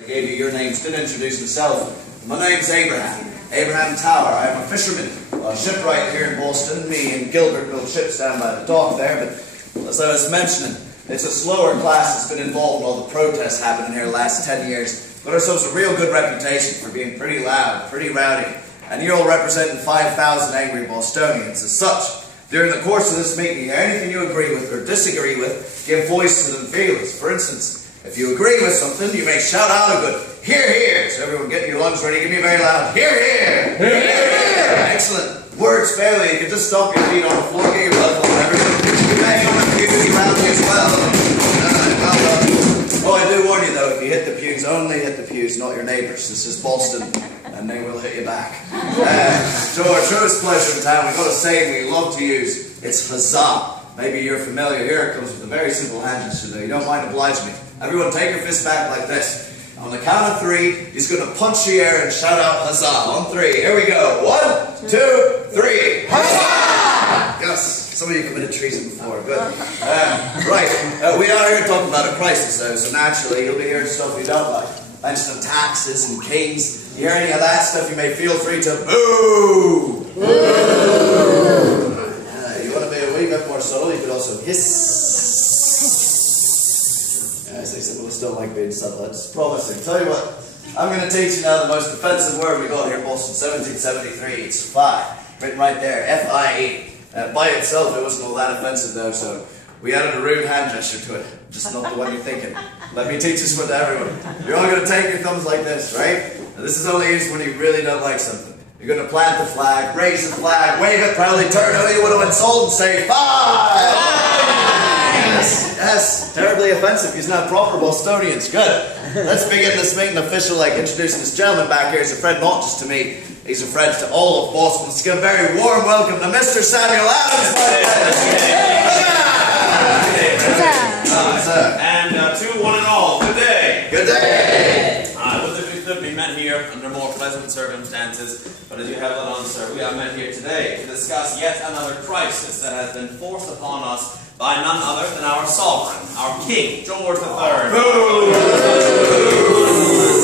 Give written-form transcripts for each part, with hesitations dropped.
I gave you your names, didn't introduce himself. My name's Abraham. Abraham Tower. I'm a fisherman. A shipwright here in Boston. Me and Gilbert build ships down by the dock there, but as I was mentioning, it's a slower class that's been involved in all the protests happening here the last 10 years. Got ourselves a real good reputation for being pretty loud, pretty rowdy, and you're all representing 5,000 angry Bostonians. As such, during the course of this meeting, anything you agree with or disagree with, give voice to them feelings. For instance, if you agree with something, you may shout out a good "Hear, hear!" So everyone get your lungs ready, give me a very loud "Hear, hear! Hear, hear!" Excellent. Words failure, you can just stomp your feet on the floor, get your level and everything. You bang on the pews around you as well. Oh, I do warn you though, if you hit the pews, only hit the pews, not your neighbours. This is Boston, and they will hit you back. So our truest pleasure in town, we've got a saying we love to use. It's huzzah. Maybe you're familiar. Here it comes with a very simple hand gesture though. You don't mind obliging me. Everyone take your fist back like this. On the count of 3, he's going to punch the air and shout out huzzah. On 3. Here we go. 1, 2, 3. Huzzah! Yes. Some of you committed treason before. Good. We are here talking about a crisis though, so naturally you'll be hearing stuff you don't like. Mention of taxes and kings. You hear any of that stuff, you may feel free to boo! Boo! You want to be a wee bit more subtle, you could also hiss. I say some of us don't like being subtle, that's promising. Tell you what, I'm going to teach you now the most offensive word we got here in Boston, 1773. It's FIE, written right there, F-I-E. By itself, it wasn't all that offensive though, so we added a rude hand gesture to it. Just not the one you're thinking. Let me teach this one to everyone. You're all going to take your thumbs like this, right? Now, this is only used when you really don't like something. You're going to plant the flag, raise the flag, wave it proudly, turn who you want to insult and say, FIE! Yes, terribly offensive. He's not proper Bostonians. Good. Let's begin this meeting official, like introducing this gentleman back here. He's a friend not just to me, he's a friend to all of Boston. Let's give a very warm welcome to Mr. Samuel Adams, my friend. And to one and all, good day. Good day. We could be met here under more pleasant circumstances, but as you have let on, sir, we are met here today to discuss yet another crisis that has been forced upon us by none other than our sovereign, our King, George III.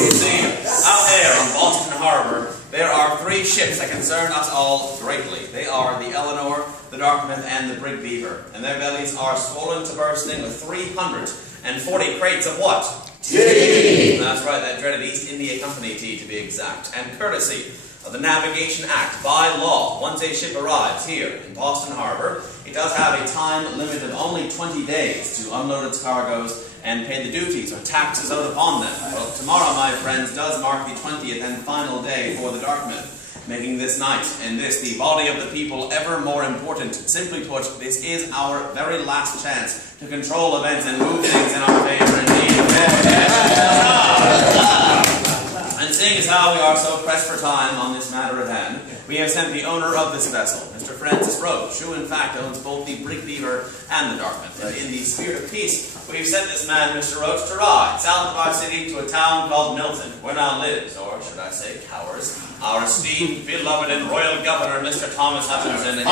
You see, out there on Boston Harbor, there are 3 ships that concern us all greatly. They are the Eleanor, the Dartmouth, and the Brig Beaver, and their bellies are swollen to bursting with 340 crates of what? Tea! That's right, that dreaded East India Company tea to be exact, and courtesy of the Navigation Act, by law, once a ship arrives here in Boston Harbor, it does have a time limit of only 20 days to unload its cargoes and pay the duties or taxes owed upon them. Well, tomorrow, my friends, does mark the 20th and final day for the Dartmouth, making this night and this the body of the people ever more important. Simply put, this is our very last chance to control events and move things in our favor indeed. And seeing as how we are so pressed for time on this matter at hand, we have sent the owner of this vessel, Mr. Francis Roach, who in fact owns both the Brig Beaver and the Dartmouth. And in the spirit of peace, we have sent this man, Mr. Roach, to ride south of our city to a town called Milton, where now lives, or should I say, cowers, our esteemed, beloved, and royal governor, Mr. Thomas Hutchinson. And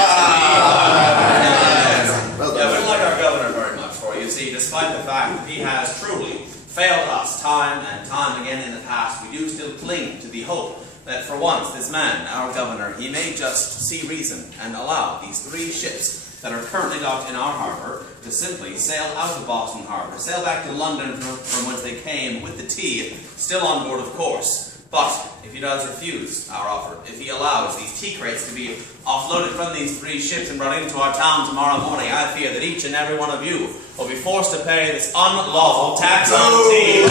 we don't like our governor very much, for you see, despite the fact that he has truly failed us time and time again in the past, we do still cling to the hope that for once this man, our governor, he may just see reason and allow these 3 ships that are currently docked in our harbor to simply sail out of Boston Harbor, sail back to London from whence they came with the tea, still on board of course. But if he does refuse our offer, if he allows these tea crates to be offloaded from these 3 ships and brought into our town tomorrow morning, I fear that each and every one of you will be forced to pay this unlawful tax on tea.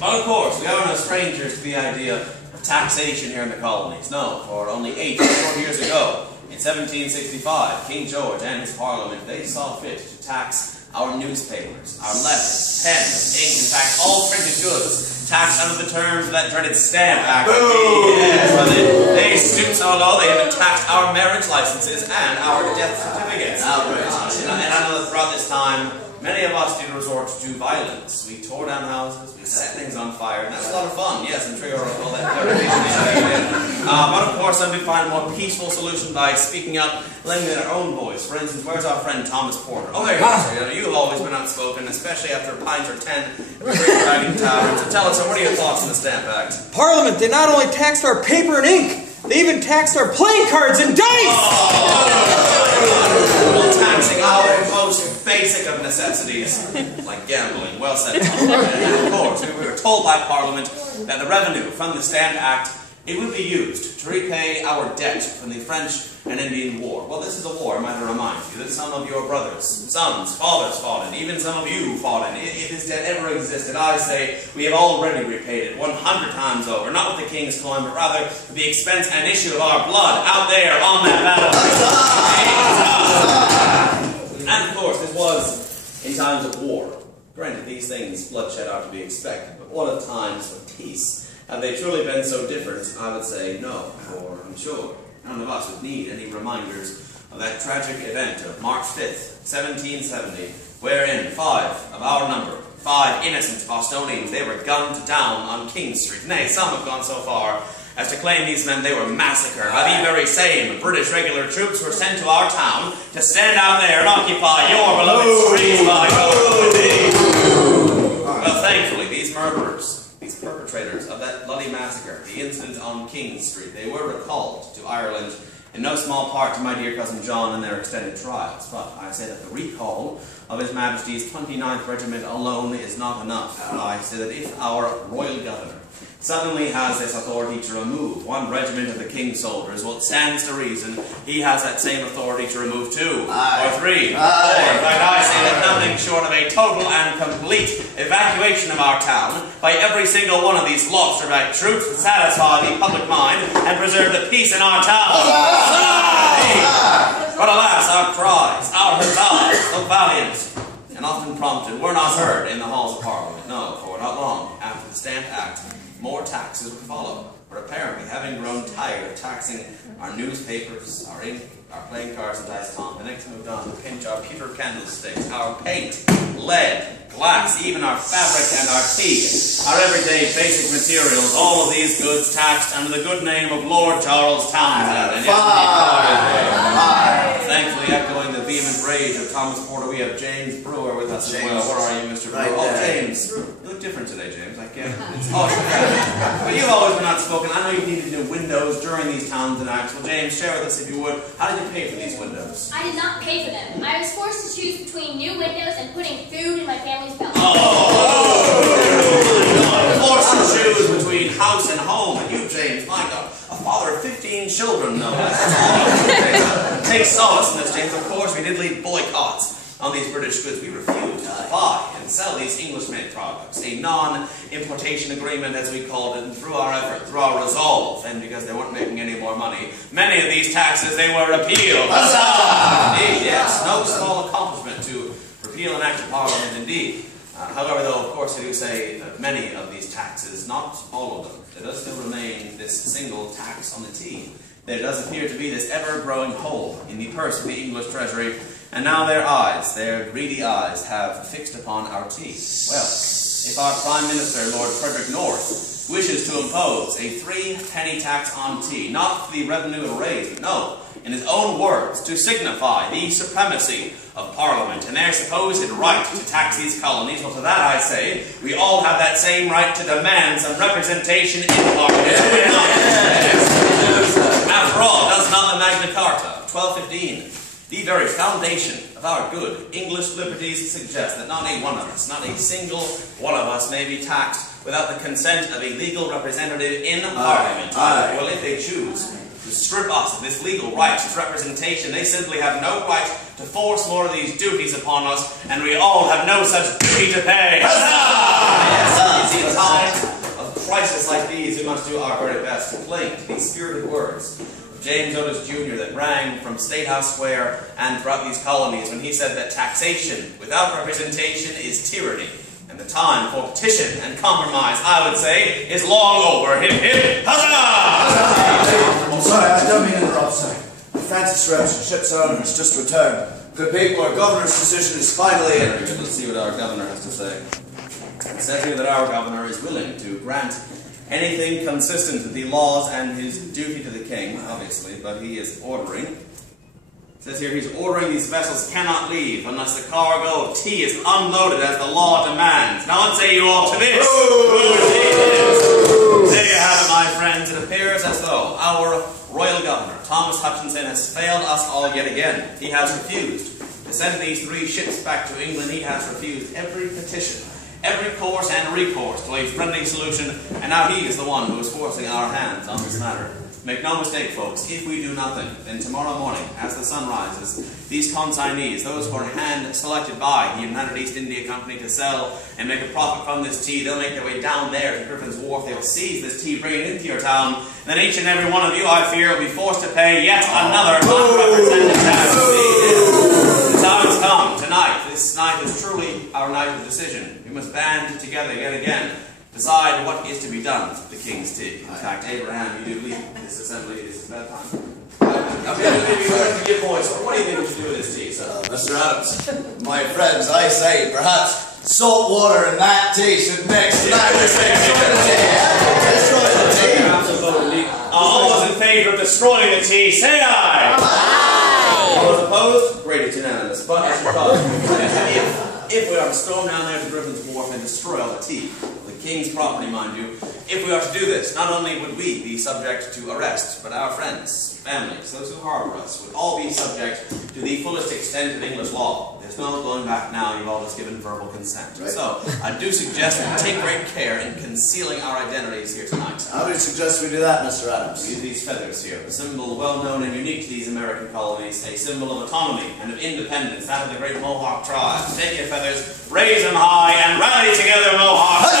But of course, we are no strangers to the idea of taxation here in the colonies. No, for only 8 short years ago, in 1765, King George and his Parliament, they saw fit to tax our newspapers, our letters, pens, ink, in fact, all printed goods, taxed under the terms of that dreaded Stamp Act. Yes, they stooped so low, they even taxed our marriage licenses and our death certificates. And I know that throughout this time, many of us did resort to violence. We tore down houses, we set things on fire, and that was a lot of fun. Yes, I'm sure you'll recall that. But of course, some did find a more peaceful solution by speaking up, lending their own voice. For instance, where's our friend Thomas Porter? Oh, there you are, sir. You've always been outspoken, especially after a pint or 10 in the Great Dragon Tavern. So tell us, sir, what are your thoughts on the Stamp Act? Parliament, they not only taxed our paper and ink, they even taxed our playing cards and dice! Well, taxing our most basic of necessities, like gambling. Well said, Tom. And of course, we were told by Parliament that the revenue from the Stamp Act, it would be used to repay our debt from the French and Indian War. Well, this is a war, I might remind you, that some of your brothers, sons, fathers fought in, even some of you fought in. If this debt ever existed, I say we have already repaid it 100 times over, not with the king's coin, but rather with the expense and issue of our blood out there on that battlefield. And of course, this was in times of war. Granted, these things, bloodshed, are to be expected, but what of times of peace? Have they truly been so different? I would say no, for I'm sure none of us would need any reminders of that tragic event of March 5th, 1770, wherein 5 of our number, 5 innocent Bostonians, they were gunned down on King Street. Nay, some have gone so far as to claim these men they were massacred by the very same British regular troops who were sent to our town to stand out there and occupy your beloved streets by God. Well, thankfully, these murderers, these perpetrators of that bloody massacre, the incident on King Street, they were recalled to Ireland in no small part to my dear cousin John and their extended trials. But I say that the recall of His Majesty's 29th Regiment alone is not enough. I say that if our Royal Governor suddenly has this authority to remove 1 regiment of the King's soldiers, well, it stands to reason he has that same authority to remove 2 or 3 or 4. In fact, I say that nothing short of a total and complete evacuation of our town by every single one of these lobster-backed troops would satisfy the public mind and preserve the peace in our town. But alas, our cries, our huzzahs, though valiant and often prompted, were not heard in the halls of Parliament. No, for not long after the Stamp Act, more taxes would follow. For apparently, having grown tired of taxing our newspapers, our ink, our playing cards and dice, Tom, the next moved on to pinch our pewter candlesticks, our paint, lead, glass, even our fabric and our tea, our everyday basic materials, all of these goods taxed under the good name of Lord Charles Townshend. And thankfully, echoing the vehement rage of Thomas Porter, we have James Brewer with us as well. Where are you, Mr. Brewer? Oh, James. You look different today, James. I can't. But you've always been outspoken. I know you needed new windows during these Townshend Acts. Well, James, share with us, if you would, how did you pay for these windows? I did not pay for them. I was forced to choose between new windows and putting food in my family's belly. Forced to choose between house and home. And you, James, my God, a father of 15 children, no. Take solace in this, James. Of course, we did lead boycotts on these British goods. We refused to buy and sell these English-made products. A non-importation agreement, as we called it, and through our effort, through our resolve, and because they weren't making any more money, many of these taxes, they were repealed. Indeed, yes. No small accomplishment to repeal an act of Parliament, indeed. However, though, of course, I do say that many of these taxes, not all of them, there does still remain this single tax on the tea. There does appear to be this ever-growing hole in the purse of the English Treasury, and now their eyes, their greedy eyes, have fixed upon our tea. Well, if our Prime Minister, Lord Frederick North, wishes to impose a 3-penny tax on tea, not for the revenue it raised, but no, in his own words, to signify the supremacy of Parliament and their supposed right to tax these colonies, well, to that I say, we all have that same right to demand some representation in Parliament. After all, does not the Magna Carta, 1215, the very foundation of our good English liberties, suggest that not a one of us, not a single one of us may be taxed without the consent of a legal representative in Parliament. Well, if they choose to strip us of this legal right to representation, they simply have no right to force more of these duties upon us, and we all have no such duty to pay. Yes, in times of crisis like these, we must do our very best to cling to these spirited words of James Otis Jr. that rang from State House Square and throughout these colonies when he said that taxation without representation is tyranny. And the time for petition and compromise, I would say, is long over. Hip, hip, huzzah! I'm sorry, I don't mean to interrupt, sir. Francis Roche, ship's owner, has just returned. Good people, our governor's decision is finally in. Very good. Let's see what our governor has to say. It says here that our governor is willing to grant anything consistent with the laws and his duty to the king, obviously, but he is ordering. It says here he's ordering these vessels cannot leave unless the cargo of tea is unloaded as the law demands. Now what say you all to this? There you have it, my friends. It appears as though our royal governor, Thomas Hutchinson, has failed us all yet again. He has refused to send these 3 ships back to England. He has refused every petition, every course and recourse to a friendly solution, and now he is the one who is forcing our hands on this matter. Make no mistake, folks, if we do nothing, then tomorrow morning, as the sun rises, these consignees, those who are hand-selected by the United East India Company to sell and make a profit from this tea, they'll make their way down there to Griffin's Wharf, they'll seize this tea, bring it into your town, and then each and every one of you, I fear, will be forced to pay yet another unrepresented tax. The time has come tonight. This night is truly our night of decision. We must band together yet again. Decide what is to be done with the king's tea. In fact, Abraham, you do leave this assembly. This is bedtime. I'm going to give voice. What do you think we should do with this tea, sir? Mr. Adams, my friends, I say perhaps salt water and that tea should mix. And I would say destroy the tea. All those in favor of destroying the tea, say aye. Aye. All those opposed? Great, it's unanimous. But as you thought, if we are to storm down there to Griffin's Wharf and destroy all the tea, king's property, mind you, if we are to do this, not only would we be subject to arrest, but our friends, families, those who harbour us, would all be subject to the fullest extent of English law. There's no going back now, you've all just given verbal consent. Right. So, I do suggest that we take great care in concealing our identities here tonight. How do you suggest we do that, Mr. Adams? We use these feathers here, a symbol well known and unique to these American colonies, a symbol of autonomy and of independence, that of the great Mohawk tribe. Take your feathers, raise them high, and rally together, Mohawks!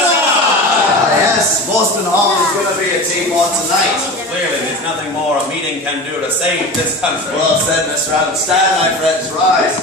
Yes, Boston Hall is going to be a teapot tonight. Clearly, there's nothing more a meeting can do to save this country. Well said, Mr. Adams. Stand, my friends, rise.